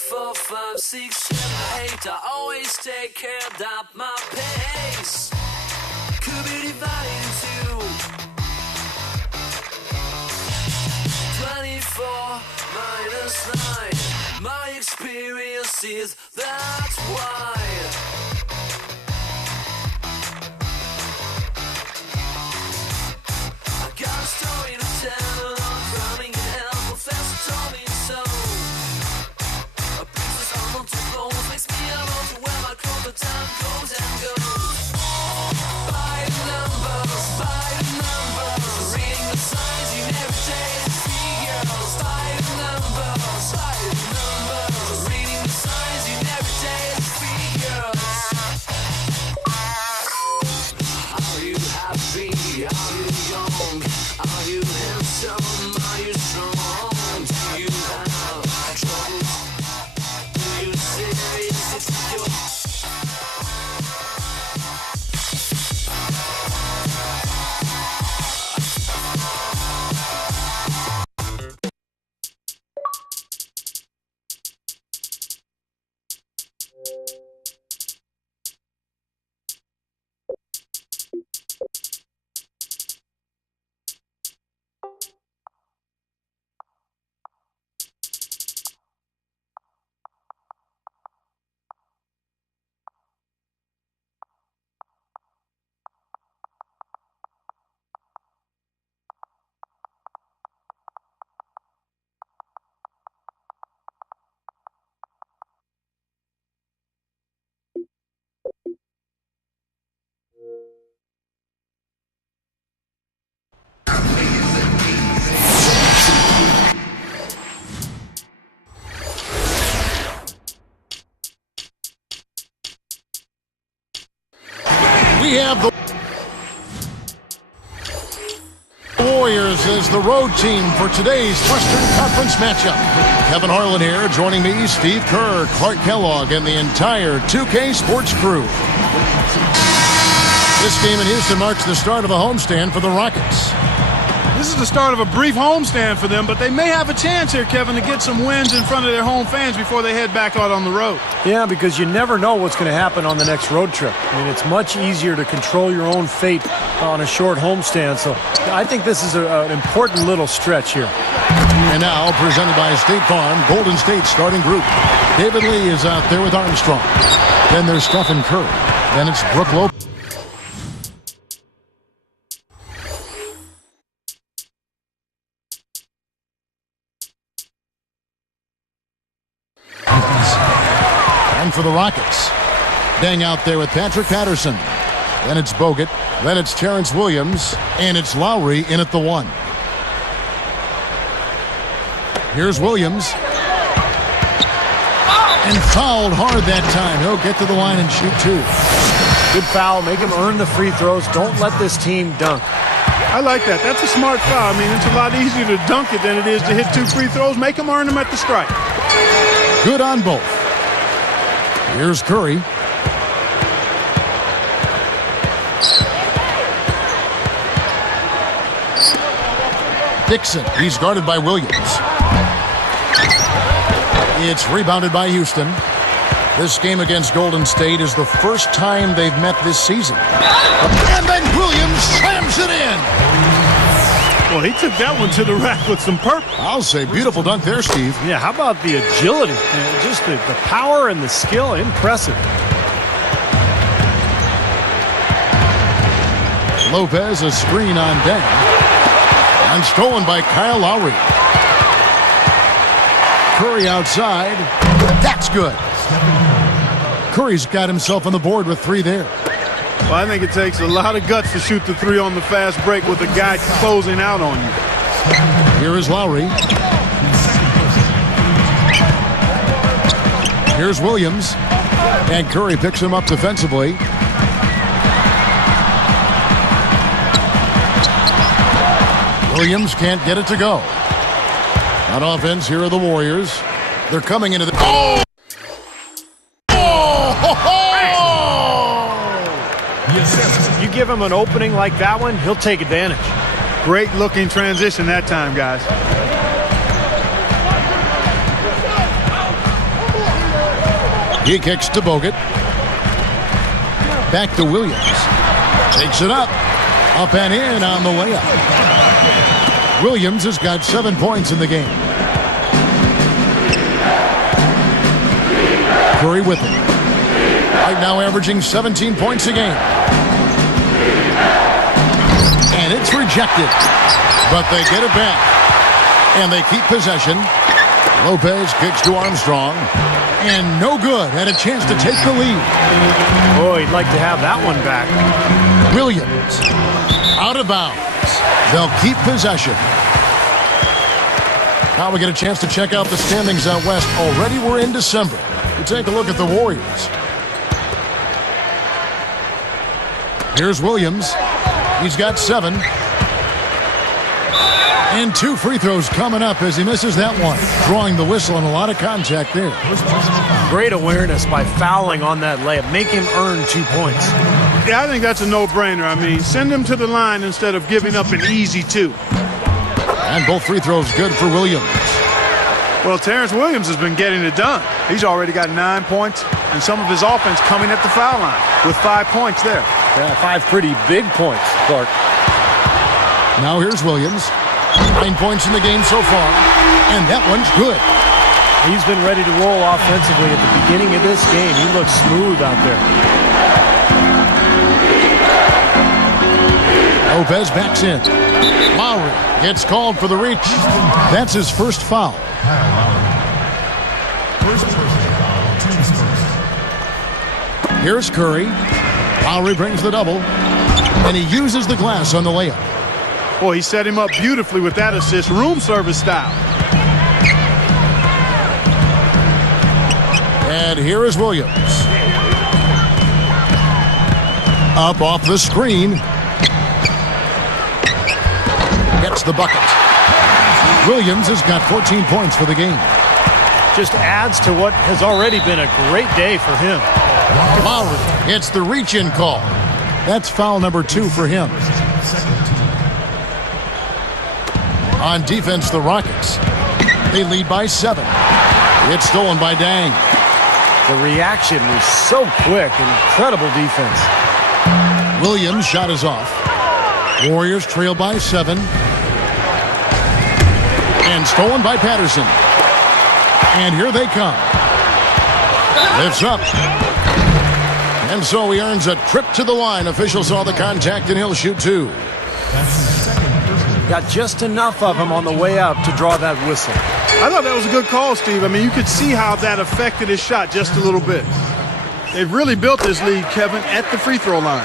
4, 5, 6, 7, 8. I always take care of my pace. Could be divided into 24 minus 9. My experience is that wide. I got a story to tell, and I'm drowning in hell. Professor told me so. A princess on multiple makes me able to wear my clothes. The time goes and goes. By the numbers, reading the signs you never take figures. By the numbers, reading the signs you never take figures. Are you happy? Are you young? Are you handsome? Are you strong? Do you have troubles? Do you seriously think you're We have the Warriors as the road team for today's Western Conference matchup. Kevin Harlan here, joining me, Steve Kerr, Clark Kellogg, and the entire 2K Sports crew. This game in Houston marks the start of a homestand for the Rockets. This is the start of a brief homestand for them, but they may have a chance here, Kevin, to get some wins in front of their home fans before they head back out on the road. Yeah, because you never know what's going to happen on the next road trip. I mean, it's much easier to control your own fate on a short homestand, so I think this is an important little stretch here. And now, presented by State Farm, Golden State starting group. David Lee is out there with Armstrong. Then there's Stephen Curry. Then it's Brook Lopez. And for the Rockets, Deng out there with Patrick Patterson. Then it's Bogut. Then it's Terrence Williams. And it's Lowry in at the 1. Here's Williams. And fouled hard that time. He'll get to the line and shoot 2. Good foul. Make him earn the free throws. Don't let this team dunk. I like that. That's a smart foul. I mean, it's a lot easier to dunk it than it is to hit 2 free throws. Make them earn them at the stripe. Good on both. Here's Curry. Dixon, he's guarded by Williams. It's rebounded by Houston. This game against Golden State is the first time they've met this season. And then Williams slams it in. Well, he took that one to the rack with some purpose. I'll say beautiful dunk there, Steve. Yeah, how about the agility? Just the power and the skill. Impressive. Lopez, a screen on Deng. And stolen by Kyle Lowry. Curry outside. That's good. Curry's got himself on the board with 3 there. Well, I think it takes a lot of guts to shoot the 3 on the fast break with a guy closing out on you. Here is Lowry. Here's Williams. And Curry picks him up defensively. Williams can't get it to go. On offense, here are the Warriors. They're coming into the... Oh! You give him an opening like that one, he'll take advantage. Great looking transition that time, guys. He kicks to Bogut. Back to Williams. Takes it up. Up and in on the layup. Williams has got 7 points in the game. Curry with it. Right now averaging 17 points a game. And it's rejected. But they get it back. And they keep possession. Lopez kicks to Armstrong. And no good. Had a chance to take the lead. Boy, he'd like to have that one back. Williams. Out of bounds. They'll keep possession. Now we get a chance to check out the standings out west. Already we're in December. We take a look at the Warriors. Here's Williams. He's got 7. And 2 free throws coming up as he misses that one. Drawing the whistle and a lot of contact there. Great awareness by fouling on that layup. Make him earn 2 points. Yeah, I think that's a no-brainer. I mean, send him to the line instead of giving up an easy 2. And both free throws good for Williams. Well, Terrence Williams has been getting it done. He's already got 9 points, and some of his offense coming at the foul line with 5 points there. Yeah, 5 pretty big points, Clark. Now here's Williams. 9 points in the game so far, and that one's good. He's been ready to roll offensively at the beginning of this game. He looks smooth out there. Lopez backs in. Lowry gets called for the reach. That's his first foul. Here's Curry. Lowry brings the double, and he uses the glass on the layup. Boy, he set him up beautifully with that assist, room service style. And here is Williams. Up off the screen. Gets the bucket. Williams has got 14 points for the game. Just adds to what has already been a great day for him. Lowry gets the reach-in call. That's foul number 2 for him. On defense, the Rockets. They lead by 7. It's stolen by Dang. The reaction was so quick. Incredible defense. Williams' shot is off. Warriors trail by 7. And stolen by Patterson. And here they come. Lifts up. And so he earns a trip to the line. Official saw the contact and he'll shoot 2. Got just enough of him on the way out to draw that whistle. I thought that was a good call, Steve. I mean, you could see how that affected his shot just a little bit. They've really built this lead, Kevin, at the free throw line.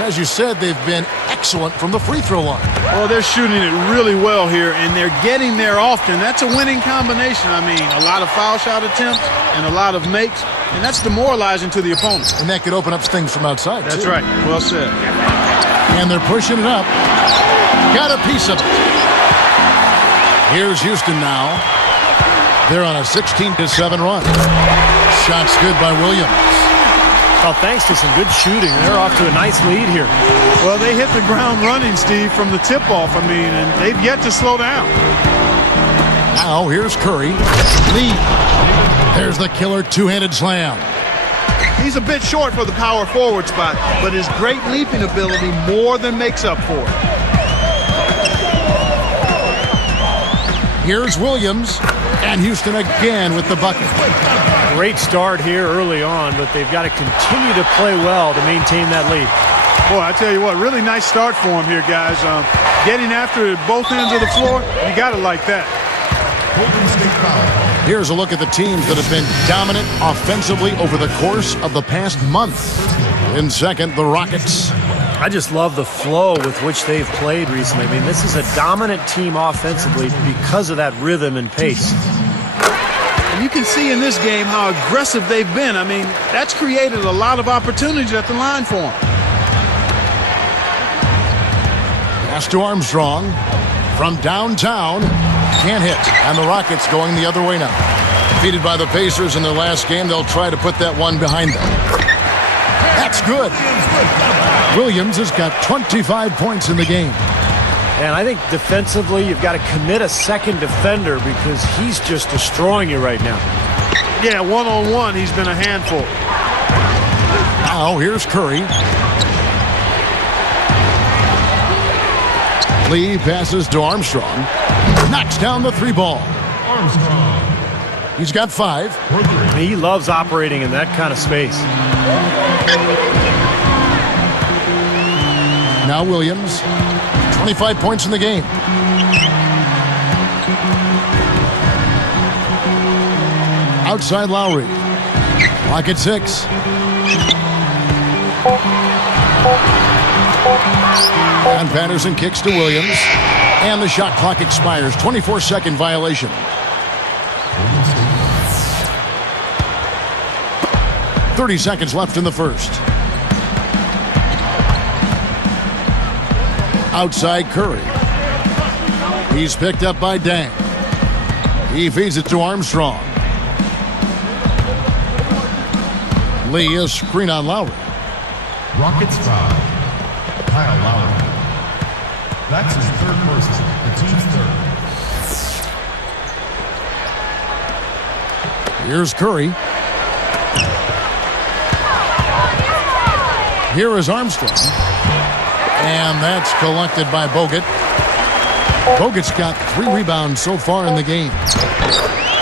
As you said, they've been excellent from the free throw line. Well, they're shooting it really well here, and they're getting there often. That's a winning combination. I mean, a lot of foul shot attempts and a lot of makes, and that's demoralizing to the opponent. And that could open up things from outside, That's too. right. Well said. And they're pushing it up. Got a piece of it. Here's Houston now. They're on a 16-7 run. Shots good by Williams. Well, thanks to some good shooting, they're off to a nice lead here. Well, they hit the ground running, Steve, from the tip-off, I mean, and they've yet to slow down. Now here's Curry. Lead. There's the killer two-handed slam. He's a bit short for the power forward spot, but his great leaping ability more than makes up for it. Here's Williams, and Houston again with the bucket. Great start here early on, but they've got to continue to play well to maintain that lead. Boy, I tell you what, really nice start for him here, guys. Getting after it at both ends of the floor, you got to like that. Here's a look at the teams that have been dominant offensively over the course of the past month. In second, the Rockets. I just love the flow with which they've played recently. I mean, this is a dominant team offensively because of that rhythm and pace. And you can see in this game how aggressive they've been. I mean, that's created a lot of opportunities at the line for them. Pass to Armstrong from downtown. Can't hit. And the Rockets going the other way now. Defeated by the Pacers in their last game, they'll try to put that one behind them. That's good. Williams has got 25 points in the game. And I think defensively, you've got to commit a second defender because he's just destroying you right now. Yeah, one-on-one, he's been a handful. Now here's Curry. Lee passes to Armstrong. Knocks down the 3 ball. Armstrong. He's got 5. He loves operating in that kind of space. Now Williams. 25 points in the game. Outside Lowry. Clock at 6. And Patterson kicks to Williams. And the shot clock expires. 24-second violation. Golden State. 30 seconds left in the first. Outside Curry. He's picked up by Dang. He feeds it to Armstrong. Lee, a screen on Lowry. Rockets foul. Kyle Lowry. That's his 3rd personal. The team's 3rd. Here's Curry. Here is Armstrong. And that's collected by Bogut. Bogut's got 3 rebounds so far in the game.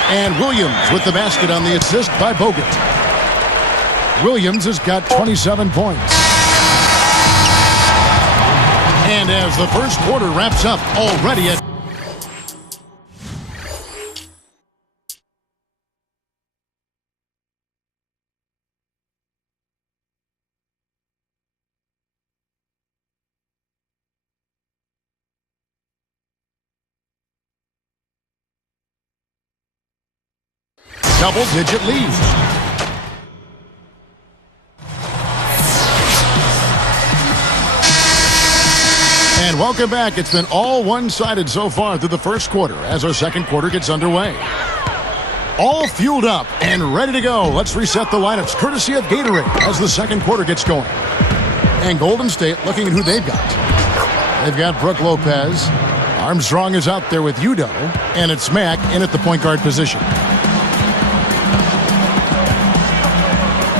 And Williams with the basket on the assist by Bogut. Williams has got 27 points. And as the first quarter wraps up, already at double-digit lead. And welcome back. It's been all one-sided so far through the first quarter as our second quarter gets underway. All fueled up and ready to go. Let's reset the lineups courtesy of Gatorade as the second quarter gets going. And Golden State looking at who they've got. They've got Brook Lopez. Armstrong is out there with Udoh. And it's Mack in at the point guard position.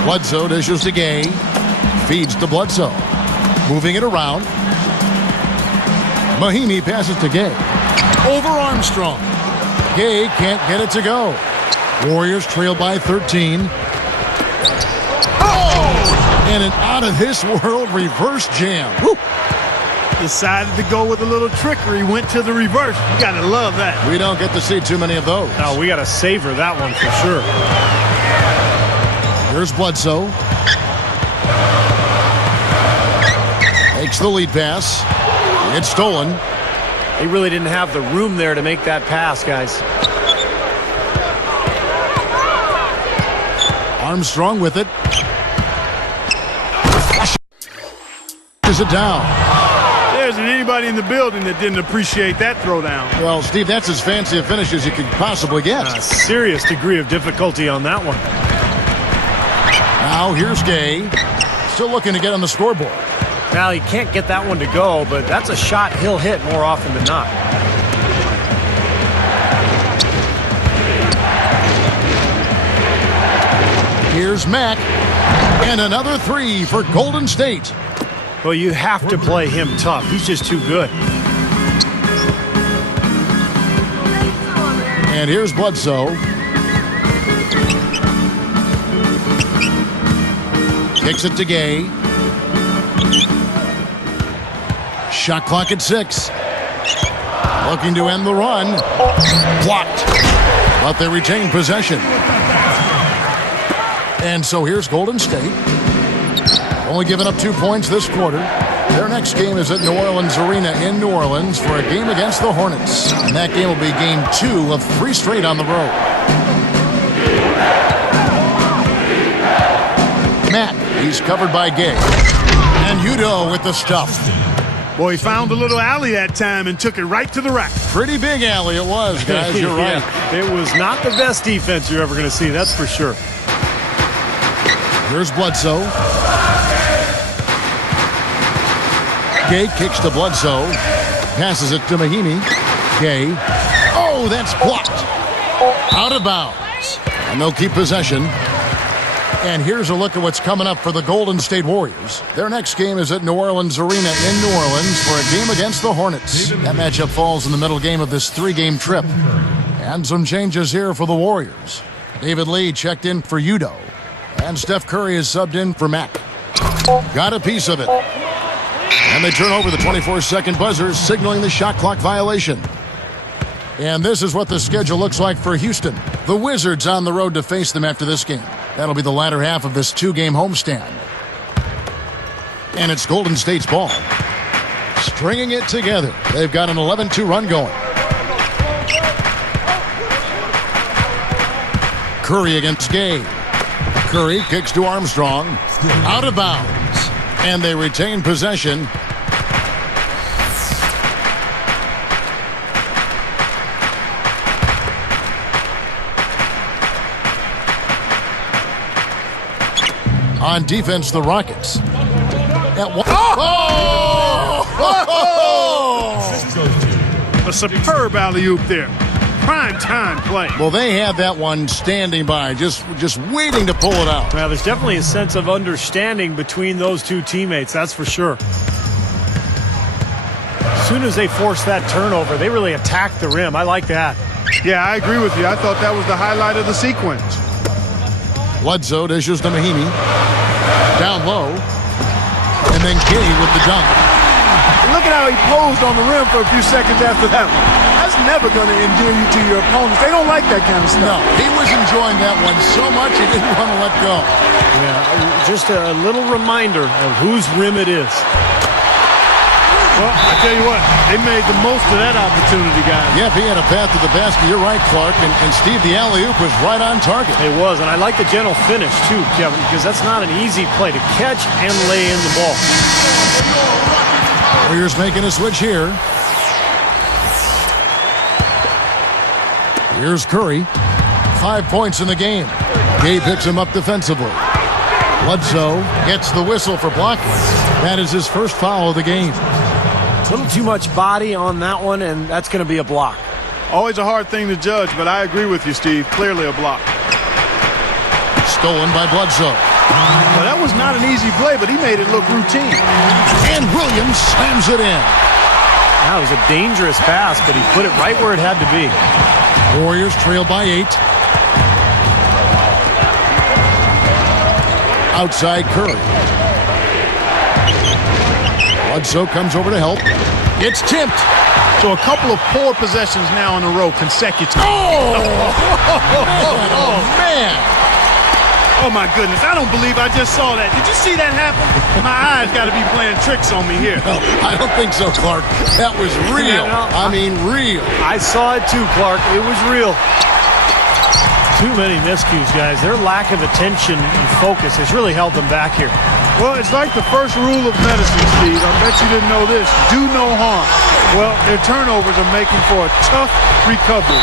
Bledsoe dishes to Gay. Feeds to Bledsoe. Moving it around. Mahinmi passes to Gay. Over Armstrong. Gay can't get it to go. Warriors trail by 13. Oh! And an out-of-this-world reverse jam. Woo! Decided to go with a little trickery, went to the reverse. You gotta love that. We don't get to see too many of those. No, we got to savor that one for sure. Here's Bledsoe. Takes the lead pass. It's stolen. He really didn't have the room there to make that pass, guys. Armstrong with it. Is it down? There isn't anybody in the building that didn't appreciate that throwdown. Well, Steve, that's as fancy a finish as you could possibly get. A serious degree of difficulty on that one. Now here's Gay. Still looking to get on the scoreboard. Now, he can't get that one to go, but that's a shot he'll hit more often than not. Here's Mack. And another 3 for Golden State. Well, you have to play him tough. He's just too good. And here's Bledsoe. Kicks it to Gay. Shot clock at 6. Looking to end the run. Blocked. But they retain possession. And so here's Golden State. Only giving up 2 points this quarter. Their next game is at New Orleans Arena in New Orleans for a game against the Hornets. And that game will be game 2 of 3 straight on the road. Matt, he's covered by Gay. And Udoh with the stuff. Boy, he found a little alley that time and took it right to the rack. Pretty big alley it was, guys. You're right. Yeah, it was not the best defense you're ever going to see, that's for sure. Here's Bledsoe. Gay kicks to Bledsoe. Passes it to Mahinmi. Gay. Oh, that's blocked. Out of bounds. And they'll keep possession. And here's a look at what's coming up for the Golden State Warriors. Their next game is at New Orleans Arena in New Orleans for a game against the Hornets. That matchup falls in the middle game of this 3-game trip. And some changes here for the Warriors. David Lee checked in for Udo. And Steph Curry is subbed in for Mack. Got a piece of it. And they turn over the 24-second buzzer, signaling the shot clock violation. And this is what the schedule looks like for Houston. The Wizards on the road to face them after this game. That'll be the latter half of this 2-game homestand. And it's Golden State's ball. Stringing it together. They've got an 11-2 run going. Curry against Gay. Curry kicks to Armstrong. Out of bounds. And they retain possession. On defense, the Rockets. At one. A superb alley-oop there. Prime time play. Well, they had that one standing by, just waiting to pull it out. Well, there's definitely a sense of understanding between those two teammates, that's for sure. As soon as they forced that turnover, they really attacked the rim. I like that. Yeah, I agree with you. I thought that was the highlight of the sequence. Bledsoe dishes to Mahinmi. Down low. And then Gay with the dunk. Look at how he posed on the rim for a few seconds after that one. That's never going to endear you to your opponents. They don't like that kind of stuff. No, he was enjoying that one so much he didn't want to let go. Yeah, just a little reminder of whose rim it is. Well, I tell you what, they made the most of that opportunity, guys. Yep, he had a path to the basket. You're right, Clark. And Steve, the alley-oop was right on target. It was, and I like the gentle finish, too, Kevin, because that's not an easy play to catch and lay in the ball. Warriors making a switch here. Here's Curry. 5 points in the game. Gay picks him up defensively. Bledsoe gets the whistle for blocking. That is his first foul of the game. A little too much body on that one, and that's going to be a block. Always a hard thing to judge, but I agree with you, Steve. Clearly a block. Stolen by Bledsoe. Well, that was not an easy play, but he made it look routine. And Williams slams it in. That was a dangerous pass, but he put it right where it had to be. Warriors trail by 8. Outside Curry. Bledsoe comes over to help. It's tipped. So a couple of poor possessions now in a row consecutive. Oh, man. Oh, my goodness. I don't believe I just saw that. Did you see that happen? My eyes got to be playing tricks on me here. No, I don't think so, Clark. That was real. I mean, real. I saw it too, Clark. It was real. Too many miscues, guys. Their lack of attention and focus has really held them back here. Well, it's like the first rule of medicine, Steve. I bet you didn't know this. Do no harm. Well, their turnovers are making for a tough recovery.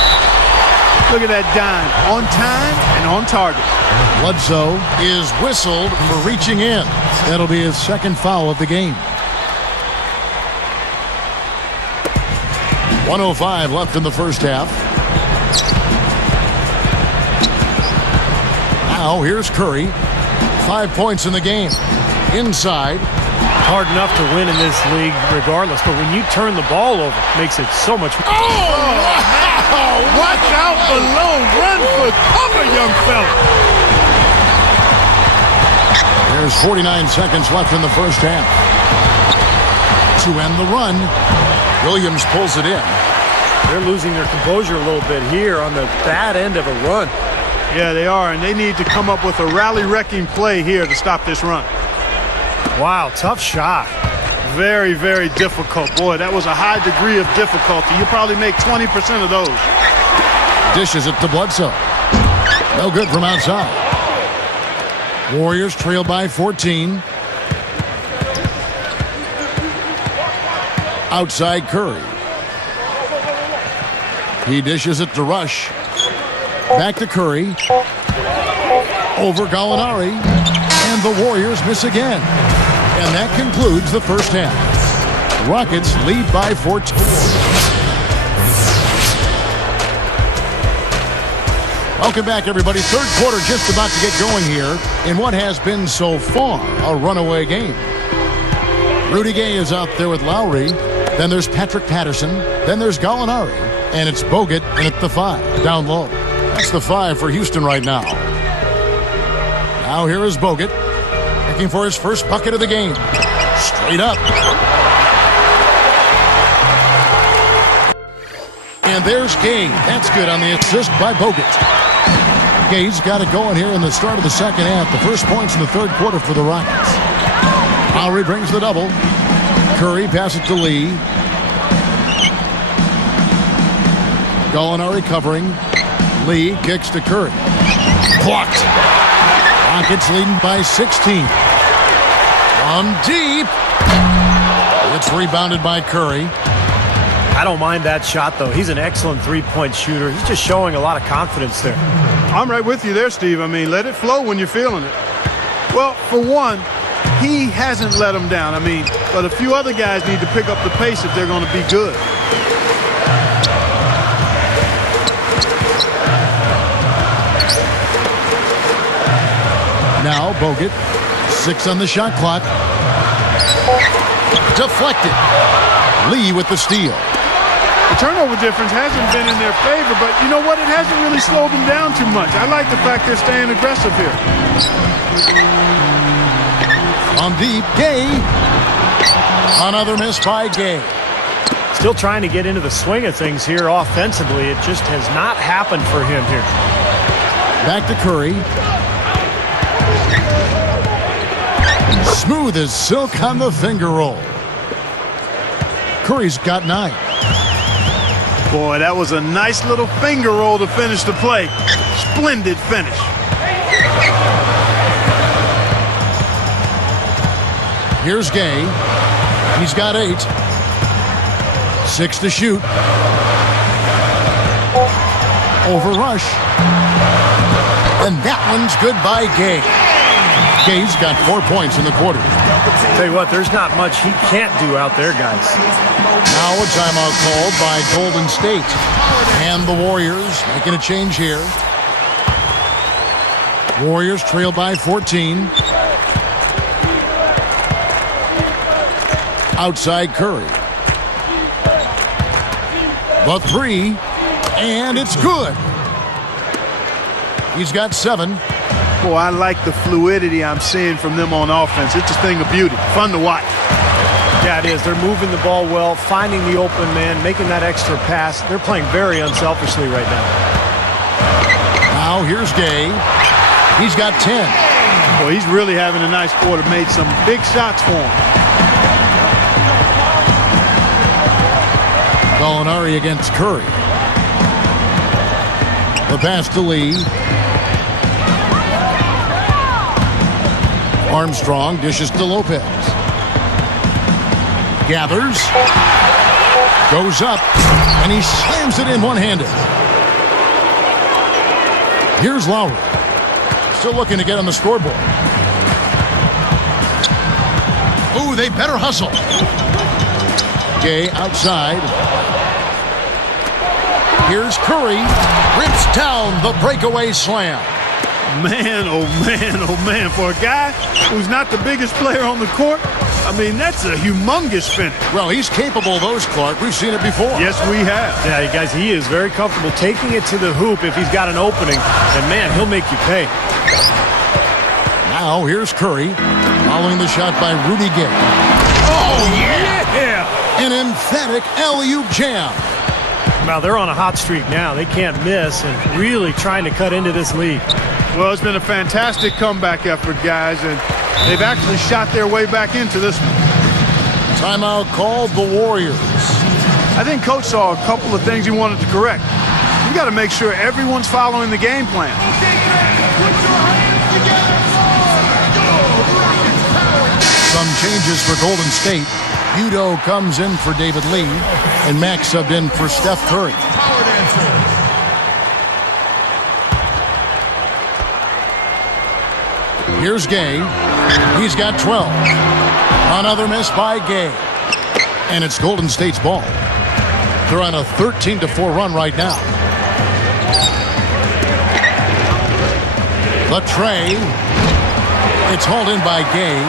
Look at that dime. On time and on target. Bledsoe is whistled for reaching in. That'll be his second foul of the game. 1:05 left in the first half. Now here's Curry. 5 points in the game. Inside. Hard enough to win in this league regardless, but when you turn the ball over, it makes it so much more. Oh, watch out below. Run for cover, young fella. There's 49 seconds left in the first half. To end the run, Williams pulls it in. They're losing their composure a little bit here on the bad end of a run. Yeah, they are, and they need to come up with a rally-wrecking play here to stop this run. Wow, tough shot. Very, very difficult. Boy, that was a high degree of difficulty. You probably make 20% of those. Dishes it to Bledsoe. No good from outside. Warriors trail by 14. Outside Curry. He dishes it to Rush. Back to Curry. Over Gallinari. And the Warriors miss again. And that concludes the first half. Rockets lead by 14. Welcome back, everybody. Third quarter just about to get going here in what has been so far a runaway game. Rudy Gay is out there with Lowry. Then there's Patrick Patterson. Then there's Gallinari. And it's Bogut in at the 5, down low. That's the 5 for Houston right now. Now here is Bogut, looking for his first bucket of the game. Straight up. And there's Gay. That's good on the assist by Bogut. Gay's got it going here in the start of the second half. The first points in the third quarter for the Rockets. Lowry brings the double. Curry passes it to Lee. Gallinari covering. Lee kicks to Curry. Blocked. Rockets leading by 16. From deep. It's rebounded by Curry. I don't mind that shot, though. He's an excellent three-point shooter. He's just showing a lot of confidence there. I'm right with you there, Steve. I mean, let it flow when you're feeling it. Well, for one, he hasn't let them down. I mean, but a few other guys need to pick up the pace if they're going to be good. Now Bogut, 6 on the shot clock. Deflected. Lee with the steal. The turnover difference hasn't been in their favor, but you know what? It hasn't really slowed them down too much. I like the fact they're staying aggressive here. On deep, Gay. Another miss by Gay. Still trying to get into the swing of things here offensively. It just has not happened for him here. Back to Curry. Smooth as silk on the finger roll. Curry's got 9. Boy, that was a nice little finger roll to finish the play. Splendid finish. Here's Gay. He's got 8. 6 to shoot. Over rush. And that one's good by Gay. Gay's got 4 points in the quarter. Tell you what, there's not much he can't do out there, guys. Now a timeout called by Golden State. And the Warriors making a change here. Warriors trail by 14. Outside Curry. The 3. And it's good. He's got 7. Boy, I like the fluidity I'm seeing from them on offense. It's a thing of beauty. Fun to watch. Yeah, it is. They're moving the ball well, finding the open man, making that extra pass. They're playing very unselfishly right now. Now here's Gay. He's got 10. Boy, he's really having a nice quarter. Made some big shots for him. Gallinari against Curry. The pass to Lee. Armstrong dishes to Lopez. Gathers. Goes up. And he slams it in one-handed. Here's Lowry. Still looking to get on the scoreboard. Ooh, they better hustle. Gay outside. Here's Curry. Rips down the breakaway slam. Man, oh man, oh man. For a guy who's not the biggest player on the court, I mean, that's a humongous finish. Well, he's capable of those, Clark. We've seen it before. Yes, we have. Yeah, you guys, he is very comfortable taking it to the hoop if he's got an opening. And, man, he'll make you pay. Now, here's Curry, following the shot by Rudy Gay. Oh, Yeah! an emphatic alley-oop jam. Well, they're on a hot streak now. They can't miss and really trying to cut into this lead. Well, it's been a fantastic comeback effort, guys, and they've actually shot their way back into this one. Timeout called the Warriors. I think Coach saw a couple of things he wanted to correct. You got to make sure everyone's following the game plan. Some changes for Golden State. Udo comes in for David Lee, and Max subbed in for Steph Curry. Here's Gay. He's got 12. Another miss by Gay. And it's Golden State's ball. They're on a 13-4 run right now. The tray. It's hauled in by Gay.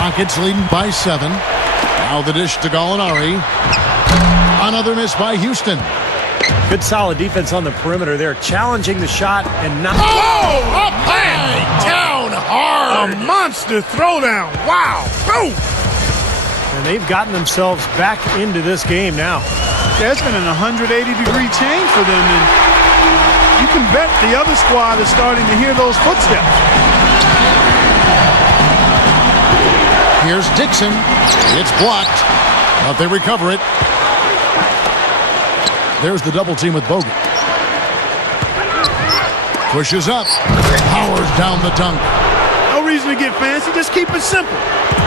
Rockets leading by 7. Now the dish to Gallinari. Another miss by Houston. Good solid defense on the perimeter there, challenging the shot and not. Oh, up high, down hard. A monster throwdown. Wow. Boom. And they've gotten themselves back into this game now. Yeah, it's been an 180-degree change for them, and you can bet the other squad is starting to hear those footsteps. Here's Dixon. It's blocked, but they recover it. There's the double team with Bogut. Pushes up. Powers down the dunk. No reason to get fancy. Just keep it simple.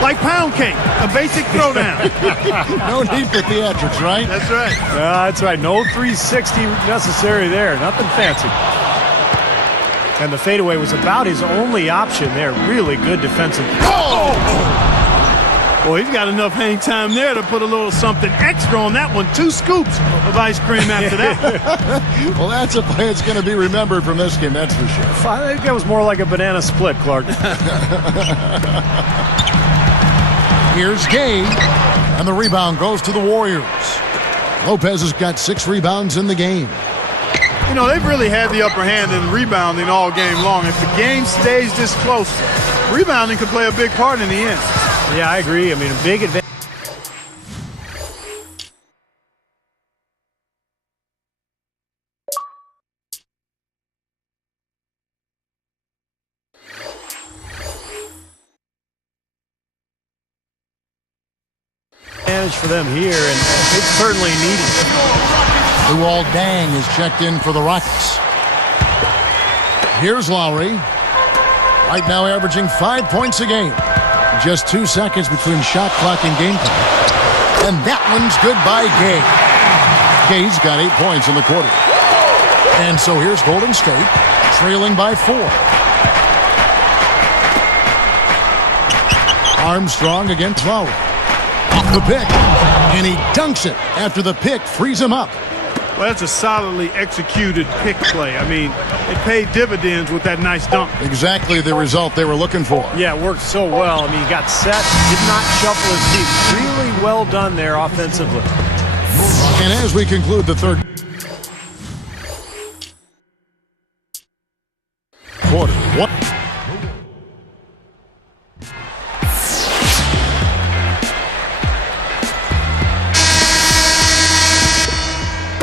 Like pound cake. A basic throwdown. No need for theatrics, right? That's right. That's right. No 360 necessary there. Nothing fancy. And the fadeaway was about his only option there. Really good defensive. Oh! Boy, he's got enough hang time there to put a little something extra on that one. 2 scoops of ice cream after that. Well, that's a play that's going to be remembered from this game, that's for sure. I think that was more like a banana split, Clark. Here's Gay, and the rebound goes to the Warriors. Lopez has got 6 rebounds in the game. You know, they've really had the upper hand in rebounding all game long. If the game stays this close, rebounding could play a big part in the end. Yeah, I agree. I mean, a big advantage. For them here, and it's certainly needed. Luol Deng is checked in for the Rockets. Here's Lowry. Right now averaging 5 points a game. Just 2 seconds between shot clock and game time. And that one's good by Gay. Gay's got 8 points in the quarter. And so here's Golden State, trailing by 4. Armstrong against Lowry. Off the pick, and he dunks it after the pick frees him up. Well, that's a solidly executed pick play. I mean, it paid dividends with that nice dunk. Exactly the result they were looking for. Yeah, it worked so well. I mean, he got set, did not shuffle his feet. Really well done there offensively. And as we conclude the third quarter, what?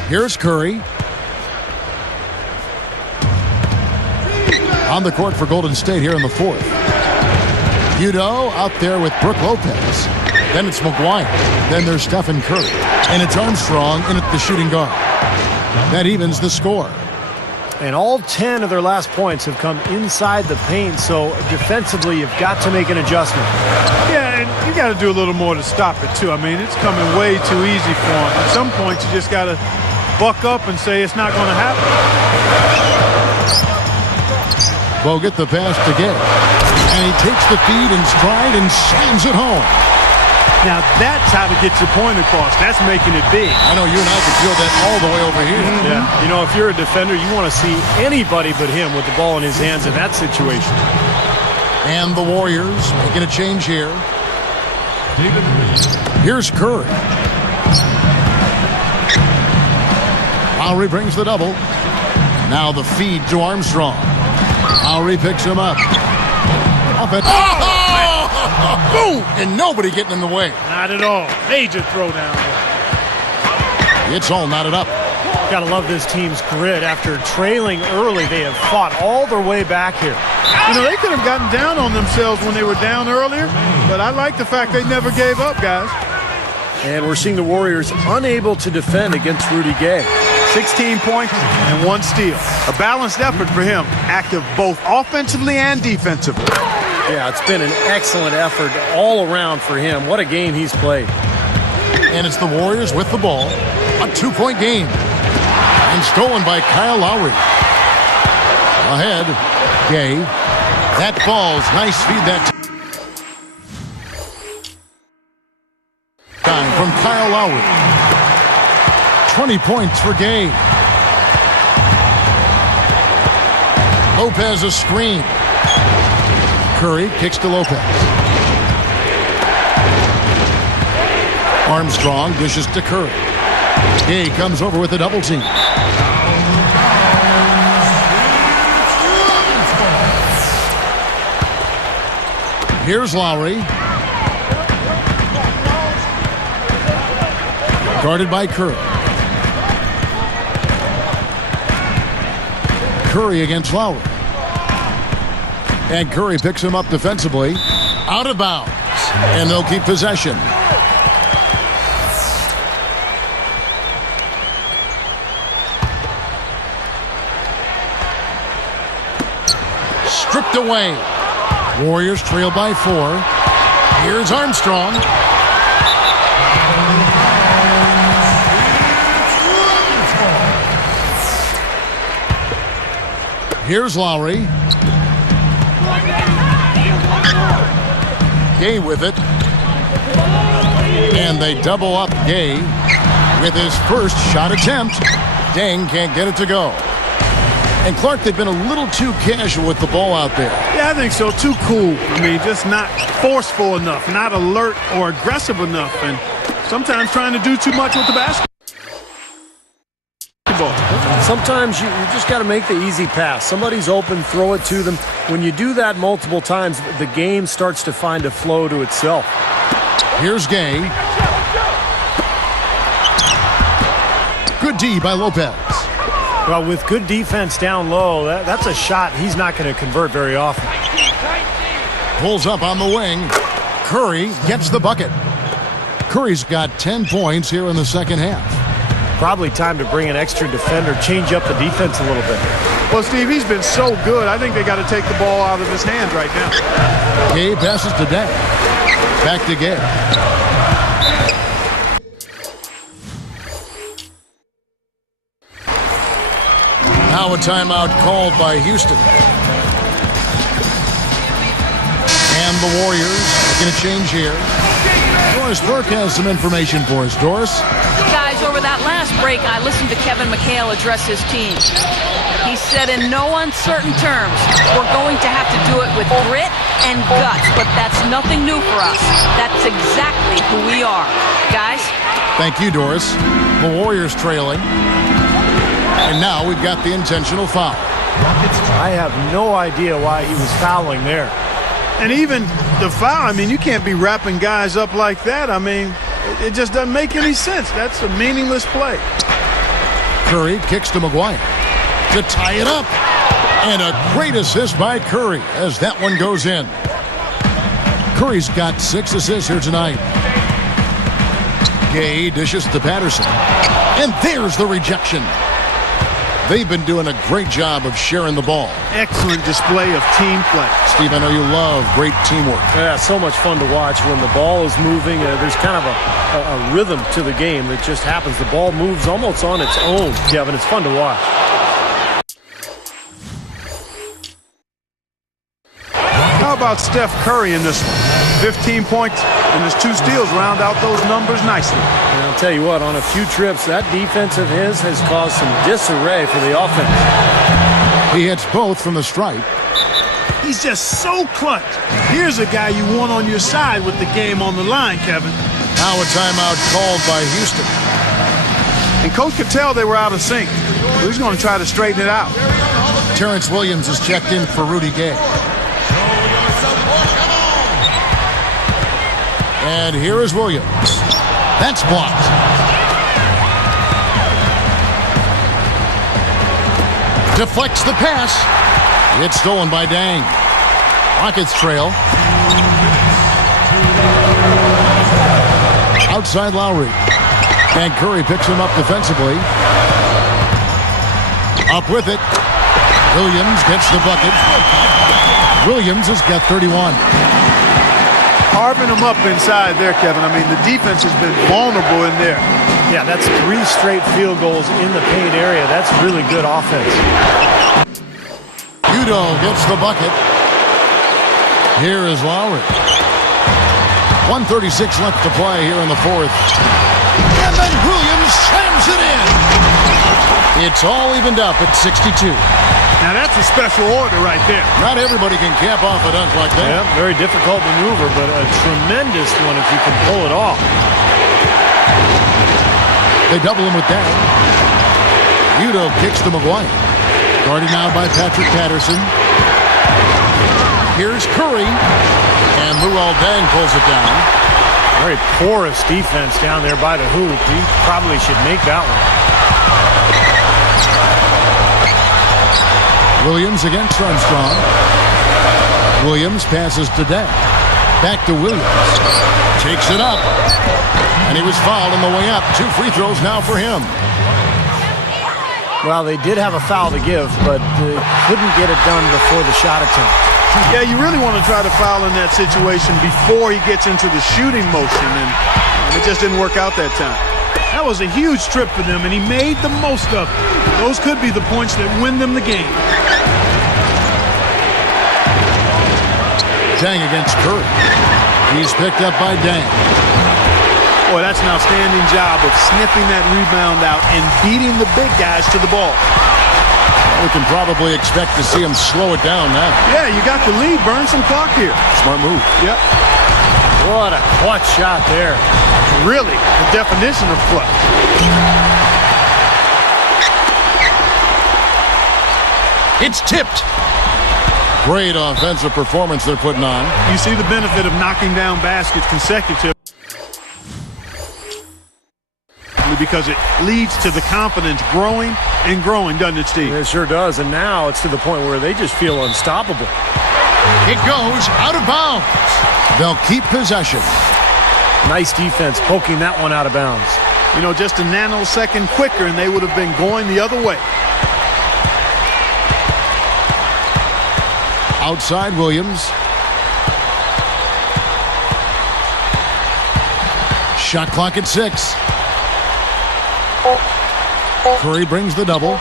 Here's Curry. On the court for Golden State here in the 4th. Udo out there with Brook Lopez. Then it's McGuire. Then there's Stephen Curry. And it's Armstrong in at the shooting guard. That evens the score. And all 10 of their last points have come inside the paint, so defensively you've got to make an adjustment. Yeah, and you got to do a little more to stop it, too. I mean, it's coming way too easy for them. At some point, you just got to buck up and say it's not going to happen. Bogut the pass to Gay. And he takes the feed in stride and slams it home. Now, that's how to get your point across. That's making it big. I know you and I could feel that all the way over here. Mm-hmm. Yeah, you know, if you're a defender, you want to see anybody but him with the ball in his hands in that situation. And the Warriors making a change here. Here's Curry. Lowry brings the double. Now the feed to Armstrong. Lowry picks him up. Off it. Oh! Boom! And nobody getting in the way. Not at all. Major throwdown. It's all knotted up. Gotta love this team's grit. After trailing early, they have fought all their way back here. You know, they could have gotten down on themselves when they were down earlier, but I like the fact they never gave up, guys. And we're seeing the Warriors unable to defend against Rudy Gay. 16 points and 1 steal. A balanced effort for him, active both offensively and defensively. Yeah, it's been an excellent effort all around for him. What a game he's played. And it's the Warriors with the ball. A 2-point game. And stolen by Kyle Lowry. Ahead, Gay. That falls. Nice feed that time from Kyle Lowry. 20 points for Gay. Lopez a screen. Curry kicks to Lopez. Armstrong dishes to Curry. Gay comes over with a double team. Here's Lowry. Guarded by Curry. Curry against Lowry. And Curry picks him up defensively. Out of bounds. And they'll keep possession. Stripped away. Warriors trail by 4. Here's Armstrong. Here's Lowry. Gay with it. And they double up Gay with his first shot attempt. Deng can't get it to go. And Clark, they've been a little too casual with the ball out there. Yeah, I think so. Too cool. I mean, just not forceful enough, not alert or aggressive enough, and sometimes trying to do too much with the basketball. Sometimes you just got to make the easy pass. Somebody's open, throw it to them. When you do that multiple times, the game starts to find a flow to itself. Here's Gay. Good D by Lopez. Well, with good defense down low, that's a shot he's not going to convert very often. Pulls up on the wing. Curry gets the bucket. Curry's got 10 points here in the second half. Probably time to bring an extra defender, change up the defense a little bit. Well, Steve, he's been so good. I think they got to take the ball out of his hands right now. Gay passes to Deng. Back to Gay. Now a timeout called by Houston. And the Warriors making a change here. Doris Burke has some information for us. Doris? Guys, over that last break, I listened to Kevin McHale address his team. He said in no uncertain terms, we're going to have to do it with grit and guts, but that's nothing new for us. That's exactly who we are. Guys? Thank you, Doris. The Warriors trailing. And now we've got the intentional foul. I have no idea why he was fouling there. And even the foul, I mean, you can't be wrapping guys up like that. I mean, it just doesn't make any sense. That's a meaningless play. Curry kicks to McGuire to tie it up. And a great assist by Curry as that one goes in. Curry's got 6 assists here tonight. Gay dishes to Patterson. And there's the rejection. They've been doing a great job of sharing the ball. Excellent display of team play. Steve, I know you love great teamwork. Yeah, so much fun to watch when the ball is moving. There's kind of a rhythm to the game that just happens. The ball moves almost on its own, Kevin. It's fun to watch. How about Steph Curry in this one? 15 points and his 2 steals round out those numbers nicely. And I'll tell you what, on a few trips, that defense of his has caused some disarray for the offense. He hits both from the stripe. He's just so clutch. Here's a guy you want on your side with the game on the line, Kevin. Now a timeout called by Houston. And Coach could tell they were out of sync. So he's going to try to straighten it out. Terrence Williams is checked in for Rudy Gay. And here is Williams. That's blocked. Deflects the pass. It's stolen by Deng. Rockets trail. Outside Lowry. And Curry picks him up defensively. Up with it. Williams gets the bucket. Williams has got 31. Carving them up inside there, Kevin. I mean, the defense has been vulnerable in there. Yeah, that's 3 straight field goals in the paint area. That's really good offense. Udo gets the bucket. Here is Lowry. 1:36 left to play here in the 4th. And then Williams slams it in. It's all evened up at 62. Now that's a special order right there. Not everybody can cap off a dunk like that. Yeah, very difficult maneuver, but a tremendous one if you can pull it off. They double him with that. Udo kicks to McGuire. Guarded now by Patrick Patterson. Here's Curry. And Luol Deng pulls it down. Very porous defense down there by the hoop. He probably should make that one. Williams against Armstrong. Williams passes to Deng. Back to Williams. Takes it up. And he was fouled on the way up. 2 free throws now for him. Well, they did have a foul to give, but couldn't get it done before the shot attempt. Yeah, you really want to try to foul in that situation before he gets into the shooting motion, and it just didn't work out that time. That was a huge trip for them, and he made the most of it. Those could be the points that win them the game. Deng against Curry. He's picked up by Deng. Boy, that's an outstanding job of sniffing that rebound out and beating the big guys to the ball. We can probably expect to see him slow it down now. Yeah, you got the lead. Burn some clock here. Smart move. Yep. What a clutch shot there. Really, the definition of clutch. It's tipped. Great offensive performance they're putting on. You see the benefit of knocking down baskets consecutively because it leads to the confidence growing and growing, doesn't it, Steve? It sure does, and now it's to the point where they just feel unstoppable. It goes out of bounds. They'll keep possession. Nice defense poking that one out of bounds. You know, just a nanosecond quicker and they would have been going the other way. Outside Williams. Shot clock at 6. Curry brings the double.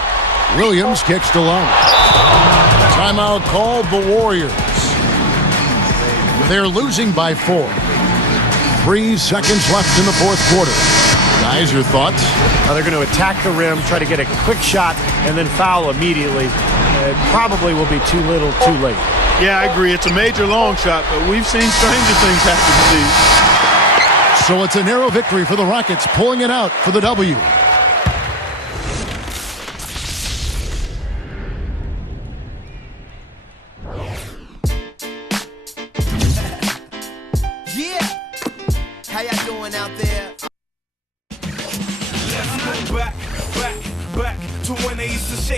Williams kicks to low. Timeout called the Warriors. They're losing by 4. 3 seconds left in the fourth quarter. Guys, your thoughts? Now they're going to attack the rim, try to get a quick shot, and then foul immediately. It probably will be too little, too late. Yeah, I agree. It's a major long shot, but we've seen stranger things happen, Steve. So it's a narrow victory for the Rockets, pulling it out for the W.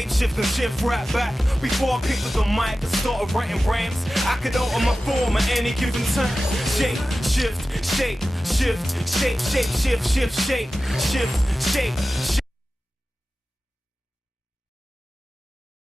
Shift and shift right back. Before I picked up the mic and started writing rhymes, I could alter my form at any given time. Shape, shift, shape, shift, shape, shape, shift, shift, shape, shift, shape, shift.